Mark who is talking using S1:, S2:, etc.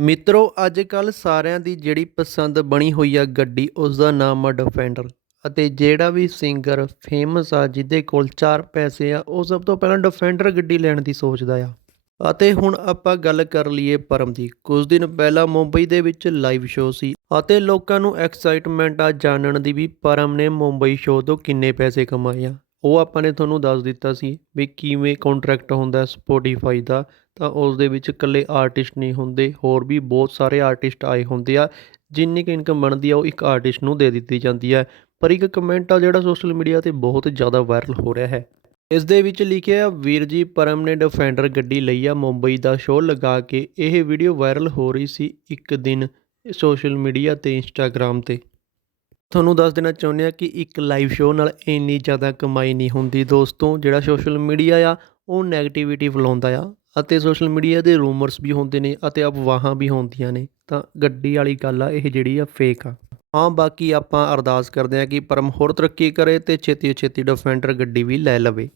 S1: ਮਿੱਤਰੋ ਅੱਜ ਕੱਲ ਸਾਰਿਆਂ ਦੀ ਜਿਹੜੀ ਪਸੰਦ ਬਣੀ ਹੋਈ ਆ ਗੱਡੀ ਉਸ ਦਾ ਨਾਮ ਆ ਡਿਫੈਂਡਰ ਅਤੇ ਜਿਹੜਾ ਵੀ ਸਿੰਗਰ ਫੇਮਸ ਆ, ਜਿਹਦੇ ਕੋਲ ਚਾਰ ਪੈਸੇ ਆ, ਉਹ ਸਭ ਤੋਂ ਪਹਿਲਾਂ ਡਿਫੈਂਡਰ ਗੱਡੀ ਲੈਣ ਦੀ ਸੋਚਦਾ ਆ। ਅਤੇ ਹੁਣ ਆਪਾਂ ਗੱਲ ਕਰ ਲਈਏ ਪਰਮ ਦੀ ਕੁਝ ਦਿਨ ਪਹਿਲਾਂ ਮੁੰਬਈ ਦੇ ਵਿੱਚ ਲਾਈਵ ਸ਼ੋਅ ਸੀ ਅਤੇ ਲੋਕਾਂ ਨੂੰ ਐਕਸਾਈਟਮੈਂਟ ਆ ਜਾਣਨ ਦੀ ਵੀ ਪਰਮ ਨੇ ਮੁੰਬਈ ਸ਼ੋਅ ਤੋਂ ਕਿੰਨੇ ਪੈਸੇ ਕਮਾਏ ਆ। ਉਹ ਆਪਾਂ ਨੇ ਤੁਹਾਨੂੰ ਦੱਸ ਦਿੱਤਾ ਸੀ ਵੀ ਕਿਵੇਂ ਕੰਟਰੈਕਟ ਹੁੰਦਾ ਸਪੋਟੀਫਾਈ ਦਾ ਤਾਂ ਉਸ ਦੇ ਵਿੱਚ ਇਕੱਲੇ ਆਰਟਿਸਟ ਨਹੀਂ ਹੁੰਦੇ, ਹੋਰ ਵੀ ਬਹੁਤ ਸਾਰੇ ਆਰਟਿਸਟ ਆਏ ਹੁੰਦੇ ਆ, ਜਿੰਨੀ ਕੁ ਇਨਕਮ ਬਣਦੀ ਆ ਉਹ ਇੱਕ ਆਰਟਿਸਟ ਨੂੰ ਦੇ ਦਿੱਤੀ ਜਾਂਦੀ ਹੈ ਪਰ ਇੱਕ ਕਮੈਂਟ ਆ ਜਿਹੜਾ ਸੋਸ਼ਲ ਮੀਡੀਆ ਤੇ ਬਹੁਤ ਜ਼ਿਆਦਾ ਵਾਇਰਲ ਹੋ ਰਿਹਾ ਹੈ। ਇਸ ਦੇ ਵਿੱਚ ਲਿਖਿਆ ਵੀਰ ਜੀ ਪਰਮਨੈਂਟ ਨੇ ਗੱਡੀ ਲਈ ਆ, ਮੁੰਬਈ ਦਾ ਸ਼ੋਅ ਲਗਾ ਕੇ ਇਹ ਵੀਡੀਓ ਵਾਇਰਲ ਹੋ ਰਹੀ ਸੀ ਇੱਕ ਦਿਨ ਸੋਸ਼ਲ ਮੀਡੀਆ ਤੇ ਇੰਸਟਾਗ੍ਰam ਤੇ। ਤੁਹਾਨੂੰ ਦੱਸ ਦੇਣਾ ਚਾਹੁੰਦੇ ਆ ਕਿ ਇੱਕ ਲਾਈਵ ਸ਼ੋਅ ਨਾਲ ਇੰਨੀ ਜ਼ਿਆਦਾ ਕਮਾਈ ਨਹੀਂ ਹੁੰਦੀ ਦੋਸਤੋ, ਜਿਹੜਾ ਸੋਸ਼ਲ ਮੀਡੀਆ ਆ, ਉਹ ਨੈਗੇਟਿਵਿਟੀ ਫੈਲਾਉਂਦਾ ਆ। ਅਤੇ ਸੋਸ਼ਲ ਮੀਡੀਆ ਦੇ ਰੂਮਰਸ ਵੀ ਹੁੰਦੇ ਨੇ ਅਤੇ ਅਫਵਾਹਾਂ ਵੀ ਹੁੰਦੀਆਂ ਨੇ, ਤਾਂ ਗੱਡੀ ਵਾਲੀ ਗੱਲ ਆ, ਇਹ ਜਿਹੜੀ ਆ ਫੇਕ ਆ। ਹਾਂ, ਬਾਕੀ ਆਪਾਂ ਅਰਦਾਸ ਕਰਦੇ ਹਾਂ ਕਿ ਪਰਮ ਹੋਰ ਤਰੱਕੀ ਕਰੇ ਤੇ ਛੇਤੀ ਛੇਤੀ ਡਿਫੈਂਡਰ ਗੱਡੀ ਵੀ ਲੈ ਲਵੇ।